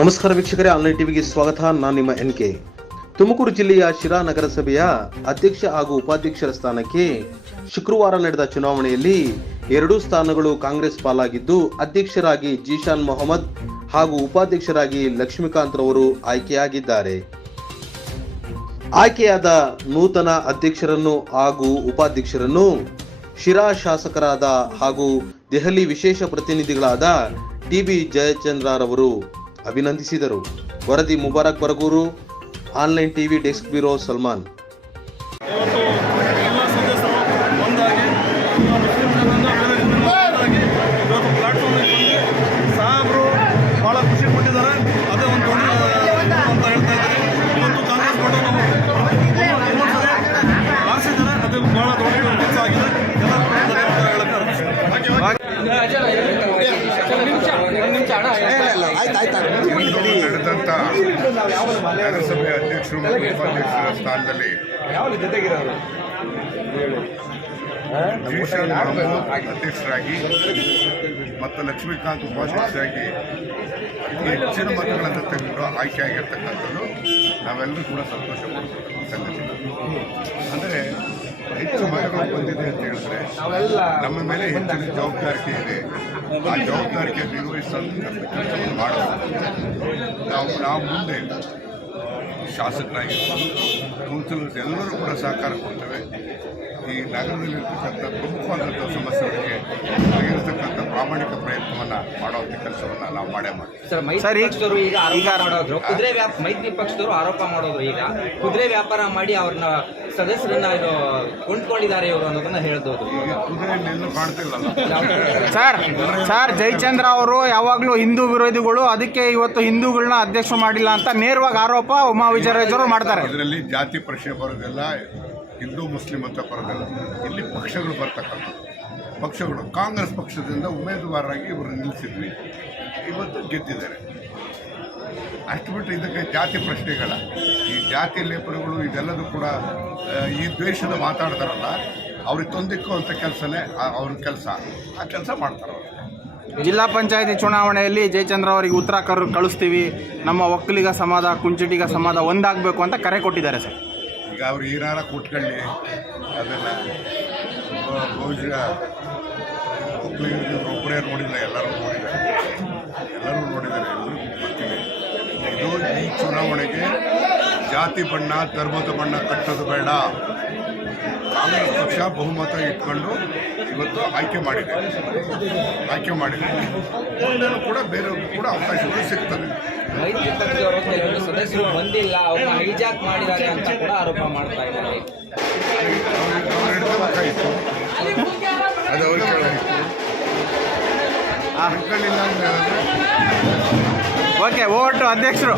ನಮಸ್ಕಾರ ವೀಕ್ಷಕರೇ, ಆನ್ಲೈನ್ ಟಿವಿಗೆ ಸ್ವಾಗತ. ನಾನು ನಿಮ್ಮ NK. ತುಮಕೂರು ಜಿಲ್ಲೆಯ ಶಿರಾ ನಗರಸಭೆಯ ಅಧ್ಯಕ್ಷ ಹಾಗೂ ಉಪಾಧ್ಯಕ್ಷರ ಸ್ಥಾನಕ್ಕೆ ಶುಕ್ರವಾರ ನಡೆದ ಚುನಾವಣೆಯಲ್ಲಿ 2 ಸ್ಥಾನಗಳು ಕಾಂಗ್ರೆಸ್ ಪಾಲಾಗಿದ್ದು, ಅಧ್ಯಕ್ಷರಾಗಿ ಜೀಶಾನ್ ಮೊಹಮ್ಮದ್ ಹಾಗೂ ಉಪಾಧ್ಯಕ್ಷರಾಗಿ ಲಕ್ಷ್ಮೀಕಾಂತ್ ರವರು ಆಯ್ಕೆಯಾಗಿದ್ದಾರೆ. ಆಯ್ಕೆಯಾದ ನೂತನ ಅಧ್ಯಕ್ಷರನ್ನು ಹಾಗೂ ಉಪಾಧ್ಯಕ್ಷರನ್ನು ಶಿರಾ ಶಾಸಕರಾದ ಹಾಗೂ ದೆಹಲಿ ವಿಶೇಷ ಪ್ರತಿನಿಧಿಗಳಾದ TB ಜಯಚಂದ್ರ ರವರು ಅಭಿನಂದಿಸಿದರು. ವರದಿ Mubarak Baragur, online TV desk bureau, Salman. ಇವತ್ತು ಎಲ್ಲ ಸದಸ್ಯರು ಒಂದಾಗಿ ಮುಸ್ಲಿಂ ಜನರನ್ನು ಇವತ್ತು ಪ್ಲಾಟ್ಫಾರ್ಮ್ಗೆ ಬಂದು ಸಾಹೇಬರು ಭಾಳ ಖುಷಿ ಪಟ್ಟಿದ್ದಾರೆ. ಅದೇ ಒಂದು ದೊಡ್ಡ ಅಂತ ಹೇಳ್ತಾ ಇದ್ದಾರೆ. ಇವತ್ತು ಕಾಂಗ್ರೆಸ್ ಪಟ್ಟು ಇನ್ನೊಂದ್ಸರಿ ಆರಿಸಿದ್ದಾರೆ. ಅದು ಭಾಳ ದೊಡ್ಡ ಕೆಲಸ ಆಗಿದೆ. ಎಲ್ಲರೂ ನಡೆದಂಥ ನಗರಸಭೆ ಅಧ್ಯಕ್ಷರು ಮತ್ತು ಉಪಾಧ್ಯಕ್ಷರ ಸ್ಥಾನದಲ್ಲಿ ಜೀಶಾನ್ ಮೊಹಮ್ಮದ್ ಅಧ್ಯಕ್ಷರಾಗಿ ಮತ್ತು ಲಕ್ಷ್ಮೀಕಾಂತ್ ಉಪಾಧ್ಯಕ್ಷರಾಗಿ ಅತಿ ಹೆಚ್ಚಿನ ಮತಗಳನ್ನು ತೆಗೆದು ಆಯ್ಕೆಯಾಗಿರ್ತಕ್ಕಂಥದ್ದು ನಾವೆಲ್ಲರೂ ಕೂಡ ಸಂತೋಷ ಪಡ್ತೀವಿ. ಸಂಗತಿ ಅಂದರೆ ಹೆಚ್ಚು ಮತಗಳು ಬಂದಿದೆ ಅಂತ ಹೇಳಿದ್ರೆ ನಮ್ಮ ಮೇಲೆ ಹೆಚ್ಚಿನ ಜವಾಬ್ದಾರಿಕೆ ಇದೆ. ಆ ಜವಾಬ್ದಾರಿಕೆ ನಿರ್ವಹಿಸತಕ್ಕಂಥ ಕೆಲಸವನ್ನು ಮಾಡೋದು ನಾವು ಮುಂದೆ ಶಾಸಕರಾಗಿರ್ಬೋದು, ಕೌನ್ಸಿಲರ್ಸ್ ಎಲ್ಲರೂ ಕೂಡ ಸಹಕಾರ ಕೊಡ್ತೇವೆ. ಈ ನಗರದಲ್ಲಿರ್ತಕ್ಕಂಥ ಪ್ರಮುಖವಾದಂಥ ಸಮಸ್ಯೆಗಳಿಗೆ ಆಗಿರತಕ್ಕಂಥ ಪ್ರಾಮಾಣಿಕ ಪ್ರಯತ್ನವನ್ನು ಮಾಡುವಂಥ ಕೆಲಸವನ್ನು ನಾವು ಮಾಡೇ ಮಾಡ್ತೀವಿ. ಸರ್, ಈಗ ಆರೋಪ ಮಾಡೋದ್ರು ಮೈತ್ರಿ ಪಕ್ಷದವರು ಆರೋಪ ಮಾಡೋದು ಈಗ ಕುದುರೆ ವ್ಯಾಪಾರ ಮಾಡಿ ಅವ್ರನ್ನ ಸದಸ್ಯರನ್ನ ಇದು ಕೊಂಡ್ಕೊಂಡಿದ್ದಾರೆ ಇವರು ಅನ್ನೋದನ್ನ ಹೇಳ್ಬೋದು. ಕುದುರೆಯಲ್ಲೆಲ್ಲೂ ಕಾಣ್ತಿಲ್ಲಲ್ಲ ಸರ್ ಜಯಚಂದ್ರ ಅವರು ಯಾವಾಗಲೂ ಹಿಂದೂ ವಿರೋಧಿಗಳು, ಅದಕ್ಕೆ ಇವತ್ತು ಹಿಂದೂಗಳನ್ನ ಅಧ್ಯಕ್ಷ ಮಾಡಿಲ್ಲ ಅಂತ ನೇರವಾಗಿ ಆರೋಪ ಉಮಾ ವಿಜಯರಾಜರು ಮಾಡ್ತಾರೆ. ಇದರಲ್ಲಿ ಜಾತಿ ಪ್ರಶ್ನೆ ಬರೋದಿಲ್ಲ, ಹಿಂದೂ ಮುಸ್ಲಿಂ ಅಂತ ಬರೋದಿಲ್ಲ. ಇಲ್ಲಿ ಪಕ್ಷಗಳು ಬರ್ತಕ್ಕಂಥ ಪಕ್ಷಗಳು ಕಾಂಗ್ರೆಸ್ ಪಕ್ಷದಿಂದ ಉಮೇದುವಾರರಾಗಿ ಇವರು ನಿಲ್ಲಿಸಿದ್ವಿ, ಇವತ್ತು ಗೆದ್ದಿದ್ದಾರೆ. ಅಷ್ಟು ಬಿಟ್ಟು ಇದಕ್ಕೆ ಜಾತಿ ಪ್ರಶ್ನೆಗಳ ಈ ಜಾತಿ ಲೇಪನಗಳು ಇದೆಲ್ಲದೂ ಕೂಡ ಈ ದ್ವೇಷದ ಮಾತಾಡ್ತಾರಲ್ಲ, ಅವ್ರಿಗೆ ತೊಂದಿಕ್ಕುವಂಥ ಕೆಲಸನೇ ಅವ್ರ ಕೆಲಸ. ಆ ಕೆಲಸ ಮಾಡ್ತಾರೆ ಅವರು. ಜಿಲ್ಲಾ ಪಂಚಾಯತಿ ಚುನಾವಣೆಯಲ್ಲಿ ಜಯಚಂದ್ರ ಅವರಿಗೆ ಉತ್ತರ ಕಳಿಸ್ತೀವಿ, ನಮ್ಮ ಒಕ್ಕಲಿಗ ಸಮಾಜ ಕುಂಚಿಟಿಗ ಸಮಾಜ ಒಂದಾಗಬೇಕು ಅಂತ ಕರೆ ಕೊಟ್ಟಿದ್ದಾರೆ ಸರ್. ಈಗ ಅವ್ರು ಏನಾರ ಕೊಟ್ಕೊಳ್ಳಿ, ಅದನ್ನು ಬಹುಶಃ ಒಕ್ಕಲಿಗರಿಗೆ ಒಬ್ಬರೇ ನೋಡಿಲ್ಲ, ಎಲ್ಲರೂ ನೋಡಿದ್ದಾರೆ, ಎಲ್ಲರಿಗೂ ಗೊತ್ತಿದೆ. ಇದು ಈ ಚುನಾವಣೆಗೆ ಜಾತಿ ಬಣ್ಣ ಧರ್ಮದ ಬಣ್ಣ ಕಟ್ಟೋದು ಬೇಡ. ಕಾಂಗ್ರೆಸ್ ಪಕ್ಷ ಬಹುಮತ ಇಟ್ಕೊಂಡು ಇವತ್ತು ಆಯ್ಕೆ ಮಾಡಿದೆ. ಮುಂದೆನೂ ಕೂಡ ಬೇರೆಯವ್ರಿಗೂ ಕೂಡ ಅವಕಾಶಗಳು ಸಿಗ್ತದೆ. ಮೈತ್ರಿ ಪಕ್ಷದವರು ಕೆಲವೊಂದು ಸದಸ್ಯರು ಬಂದಿಲ್ಲ, ಅವ್ರನ್ನ ಹೈಜಾಕ್ ಮಾಡಿದ್ದಾರೆ ಅಂತ ಕೂಡ ಆರೋಪ ಮಾಡ್ತಾ ಇದ್ದಾರೆ. ಅವ್ರು ಹಿಡ್ಕೋಬೇಕಾಗಿತ್ತು, ಅದು ಅವ್ರಿಗೆ ಕೇಳಾಗಿತ್ತು. ಹಿಡ್ಕೊಳ್ಳಿಲ್ಲ ಅಂತ ಹೇಳಿದ್ರೆ ಓಕೆ, ಓಟು ಅಧ್ಯಕ್ಷರು.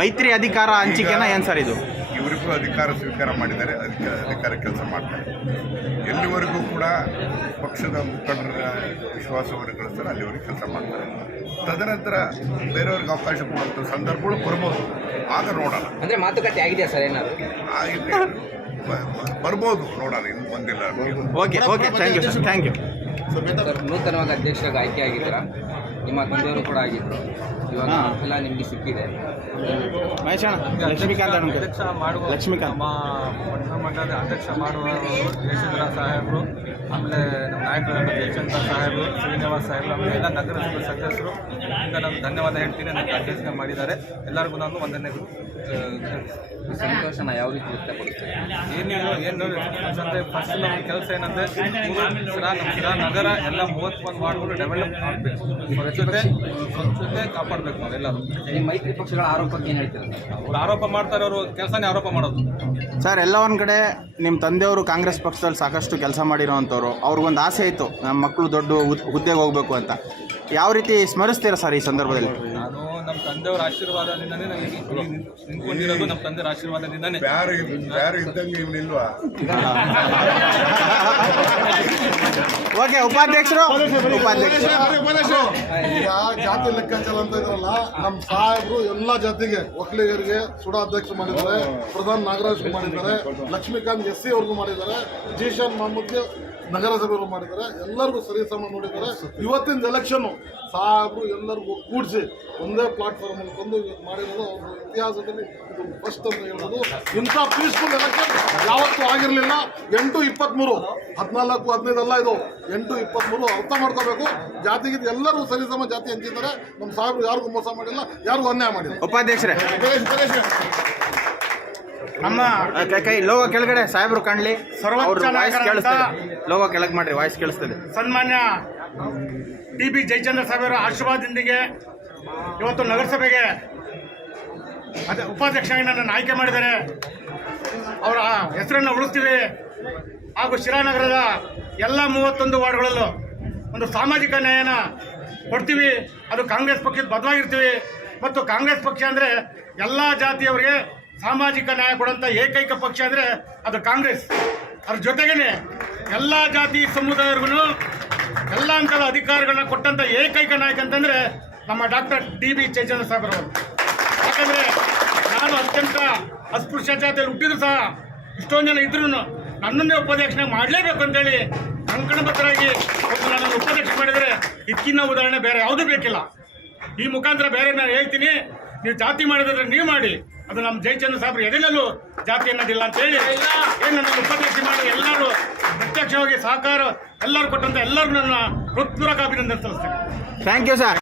ಮೈತ್ರಿ ಅಧಿಕಾರ ಹಂಚಿಕೆನ ಏನು ಸರ್ ಇದು? ಇವರಿಗೂ ಅಧಿಕಾರ ಸ್ವೀಕಾರ ಮಾಡಿದ್ದಾರೆ, ಅಧಿಕಾರ ಕೆಲಸ ಮಾಡ್ತಾರೆ. ಎಲ್ಲಿವರೆಗೂ ಕೂಡ ಪಕ್ಷದ ಮುಖಂಡರ ವಿಶ್ವಾಸವನ್ನು ಗಳಿಸ್ತಾರೆ, ಅಲ್ಲಿವರೆಗೆ ಕೆಲಸ ಮಾಡ್ತಾರೆ. ತದನಂತರ ಬೇರೆಯವ್ರಿಗೆ ಅವಕಾಶ ಕೊಡುವಂಥ ಸಂದರ್ಭಗಳು ಬರ್ಬೋದು, ಆಗ ನೋಡೋಣ. ಅಂದರೆ ಮಾತುಕತೆ ಆಗಿದೆಯಾ ಸರ್ ಏನಾದ್ರು? ಬರ್ಬೋದು, ನೋಡೋಣ, ಇನ್ನು ಬಂದಿಲ್ಲ. Okay, thank you sir, thank you. ನೂತನವಾಗಿ ಅಧ್ಯಕ್ಷರಾಗಿ ಆಯ್ಕೆ ಆಗಿದ್ದೀರಾ, ನಿಮ್ಮ ತಂದೆಯವರು ಕೂಡ ಆಗಿದ್ರು, ಇವಾಗ ಎಲ್ಲ ನಿಮಗೆ ಸಿಕ್ಕಿದೆ. ಲಕ್ಷ್ಮೀಕಾಂತ್ ಅಧ್ಯಕ್ಷ ಮಾಡುವ ನಮ್ಮ ಪಟ್ಟಣ ಮಂಡಲದ ಅಧ್ಯಕ್ಷ ಮಾಡುವ ಜಯಚಂದ್ರ ಸಾಹೇಬರು, ಆಮೇಲೆ ನಮ್ಮ ನಾಯಕರಾದ ಜಯಚಂದ್ರ ಸಾಹೇಬರು, ಶ್ರೀನಿವಾಸ್ ಸಾಹೇಬರು, ಆಮೇಲೆ ಎಲ್ಲ ನಗರಸಭೆ ಸದಸ್ಯರು ಇಂದ ನಾನು ಧನ್ಯವಾದ ಹೇಳ್ತೀನಿ. ನನಗೆ ಅಧ್ಯಕ್ಷ ಮಾಡಿದ್ದಾರೆ. ಎಲ್ಲರಿಗೂ ನಾನು ವಂದನೆಗಳು. ಸಂತೋಷನ ಯಾವ ರೀತಿ ವ್ಯಕ್ತಪಡಿಸ್ತೀನಿ? ಏನು ಅಂದರೆ ಫಸ್ಟ್ ನಮ್ಮ ಕೆಲಸ ಏನಂದರೆ ಶಿರಾ ನಗರ ಎಲ್ಲ 31 ವಾರ್ಡ್ಗಳು ಡೆವಲಪ್ ಆಗಬೇಕು, ಸ್ವಚ್ಛತೆ ಕಾಪಾಡಬೇಕು ನಾವೆಲ್ಲರೂ. ನಿಮ್ಮ ಮೈತ್ರಿ ಪಕ್ಷಗಳ ಆರೋಪಕ್ಕೆ ಏನು ಹೇಳ್ತೀರಾ? ಅವ್ರು ಆರೋಪ ಮಾಡ್ತಾರೆ, ಅವರು ಕೆಲಸನೇ ಆರೋಪ ಮಾಡೋದು ಸರ್. ಎಲ್ಲ ಒಂದು ಕಡೆ ನಿಮ್ಮ ತಂದೆಯವರು ಕಾಂಗ್ರೆಸ್ ಪಕ್ಷದಲ್ಲಿ ಸಾಕಷ್ಟು ಕೆಲಸ ಮಾಡಿರೋವಂಥವ್ರು, ಅವ್ರಿಗೊಂದು ಆಸೆ ಇತ್ತು ನಮ್ಮ ಮಕ್ಕಳು ದೊಡ್ಡ ಹುದ್ದೆಗೆ ಹೋಗಬೇಕು ಅಂತ. ಯಾವ ರೀತಿ ಸ್ಮರಿಸ್ತೀರಾ ಸರ್ ಈ ಸಂದರ್ಭದಲ್ಲಿ? ನಾನು ನಮ್ಮ ತಂದೆಯವರ ಆಶೀರ್ವಾದದಿಂದನೇ ನಾನು ಇಲ್ಲಿ ನಿಂತ್ಕೊಂಡಿರೋದು, ನಮ್ಮ ತಂದೆಯವರ ಆಶೀರ್ವಾದದಿಂದನೇ. ಬ್ಯಾರು ಇದ್ದಂಗೆ ಇವನಿಲ್ವಾ? ಓಕೆ, ಉಪಾಧ್ಯಕ್ಷರು ಈಗ ಜಾತಿ ಲೆಕ್ಕಾಚಾರ ಅಂತ ಇದ್ರಲ್ಲ, ನಮ್ಮ ಸಾಹೇಬರು ಎಲ್ಲಾ ಜಾತಿಗೆ ಒಕ್ಕಲಿಗರಿಗೆ ಸುಡಾ ಅಧ್ಯಕ್ಷ ಮಾಡಿದ್ದಾರೆ, ಪ್ರಧಾನ್ ನಾಗರಾಜ್ ಮಾಡಿದ್ದಾರೆ, ಲಕ್ಷ್ಮೀಕಾಂತ್ SC ಅವ್ರಿಗೂ ಮಾಡಿದ್ದಾರೆ, ಜೀಶಾನ್ ಮಹಮ್ಮದ್ಗೆ ನಗರಸಭೆಯವರು ಮಾಡಿದ್ದಾರೆ, ಎಲ್ಲರಿಗೂ ಸರಿಸಮ ನೋಡಿದ್ದಾರೆ. ಇವತ್ತಿನ ಎಲೆಕ್ಷನ್ ಸಾಹೇಬರು ಎಲ್ಲರಿಗೂ ಕೂಡಿಸಿ ಒಂದೇ ಪ್ಲಾಟ್ಫಾರ್ಮ್ ಅಲ್ಲಿ ತಂದು ಇವತ್ತು ಮಾಡಿರೋದು ಅವ್ರ ಇತಿಹಾಸದಲ್ಲಿ ಇದು ಫಸ್ಟ್ ಅಂತ ಹೇಳ್ಬೋದು. ಇಂಥ ಪೀಸ್ಫುಲ್ ಎಲೆಕ್ಷನ್ ಯಾವತ್ತೂ ಆಗಿರಲಿಲ್ಲ. 8-23 14-15 ಅಲ್ಲ, ಇದು 8-23. ಅರ್ಥ ಮಾಡ್ಕೋಬೇಕು. ಜಾತಿಗೆ ಎಲ್ಲರೂ ಸರಿಸಮ ಜಾತಿ ಹಂಚಿದ್ದಾರೆ. ನಮ್ಮ ಸಾಹೇಬರು ಯಾರಿಗೂ ಮೋಸ ಮಾಡಿಲ್ಲ, ಯಾರಿಗೂ ಅನ್ಯಾಯ ಮಾಡಿಲ್ಲ. ಉಪಾಧ್ಯಕ್ಷರೇ ನಮ್ಮ ಕೈ ಲೋಗೋ ಕೆಳಗಡೆ ಸಾಹೇಬ್ರು ಕಾಣ್ಲಿ, ಅವ್ರ ವಾಯ್ಸ್ ಕೇಳಿಸ್ತದೆ. ಲೋಗೋ ಕೆಳಗೆ ಮಾಡ್ರಿ, ವಾಯ್ಸ್ ಕೇಳಿಸ್ತದೆ. ಸನ್ಮಾನ್ಯ TB ಜಯಚಂದ್ರ ಸಾಹೇಬರ ಆಶೀರ್ವಾದದೊಂದಿಗೆ ಇವತ್ತು ನಗರಸಭೆಗೆ ಉಪಾಧ್ಯಕ್ಷರಾಗಿ ನನ್ನನ್ನು ಆಯ್ಕೆ ಮಾಡಿದ್ದಾರೆ. ಅವರ ಹೆಸರನ್ನು ಉಳಿಸ್ತೀವಿ ಹಾಗೂ ಶಿರಾನಗರದ ಎಲ್ಲ 31 ವಾರ್ಡ್ಗಳಲ್ಲೂ ಒಂದು ಸಾಮಾಜಿಕ ನ್ಯಾಯನ ಕೊಡ್ತೀವಿ. ಅದು ಕಾಂಗ್ರೆಸ್ ಪಕ್ಷದ ಬದಲಾಗಿರ್ತೀವಿ. ಮತ್ತು ಕಾಂಗ್ರೆಸ್ ಪಕ್ಷ ಅಂದರೆ ಎಲ್ಲ ಜಾತಿಯವರಿಗೆ ಸಾಮಾಜಿಕ ನ್ಯಾಯ ಕೊಡುವಂಥ ಏಕೈಕ ಪಕ್ಷ ಅಂದರೆ ಅದು ಕಾಂಗ್ರೆಸ್. ಅದ್ರ ಜೊತೆಗೇ ಎಲ್ಲ ಜಾತಿ ಸಮುದಾಯರಿಗೂ ಎಲ್ಲ ಹಂತದ ಅಧಿಕಾರಗಳನ್ನ ಕೊಟ್ಟಂಥ ಏಕೈಕ ನಾಯಕ ಅಂತಂದರೆ ನಮ್ಮ ಡಾಕ್ಟರ್ TB ಜಯಚಂದ್ರ ಸಾಹೇಬರವರು. ಯಾಕಂದರೆ ನಾನು ಅತ್ಯಂತ ಅಸ್ಪೃಶ್ಯ ಜಾತಿಯಲ್ಲಿ ಹುಟ್ಟಿದ್ರು ಸಹ ಇಷ್ಟೊಂದು ಜನ ಇದ್ರೂ ನನ್ನನ್ನೇ ಉಪಾಧ್ಯಕ್ಷನಾಗಿ ಮಾಡಲೇಬೇಕು ಅಂತೇಳಿ ಕಂಕಣಬದ್ಧರಾಗಿ ಒಂದು ನನ್ನನ್ನು ಉಪಾಧ್ಯಕ್ಷ ಮಾಡಿದರೆ ಇದಕ್ಕಿನ್ನ ಉದಾಹರಣೆ ಬೇರೆ ಯಾವುದೂ ಬೇಕಿಲ್ಲ. ಈ ಮುಖಾಂತರ ಬೇರೆ ನಾನು ಹೇಳ್ತೀನಿ, ನೀವು ಜಾತಿ ಮಾಡಿದ್ರೆ ನೀವು ಮಾಡಿ, ಅದು ನಮ್ಮ ಜಯಚಂದ್ರ ಸಾಹೇಬ್ರು ಎದೆಯಲ್ಲೂ ಜಾತಿ ಅನ್ನೋದಿಲ್ಲ ಅಂತ ಹೇಳಿ ಏನು ನನ್ನ ಉಪಾಧ್ಯಕ್ಷ ಮಾಡಿ ಎಲ್ಲರೂ ಪ್ರತ್ಯಕ್ಷವಾಗಿ ಸಹಕಾರ ಎಲ್ಲರೂ ಕೊಟ್ಟಂತ ಎಲ್ಲರೂ ನನ್ನ ಹೃತ್ಪೂರ್ವಕ ಅಭಿನಂದನೆ ಸಲ್ಲಿಸ್ತೇನೆ. Thank you sir.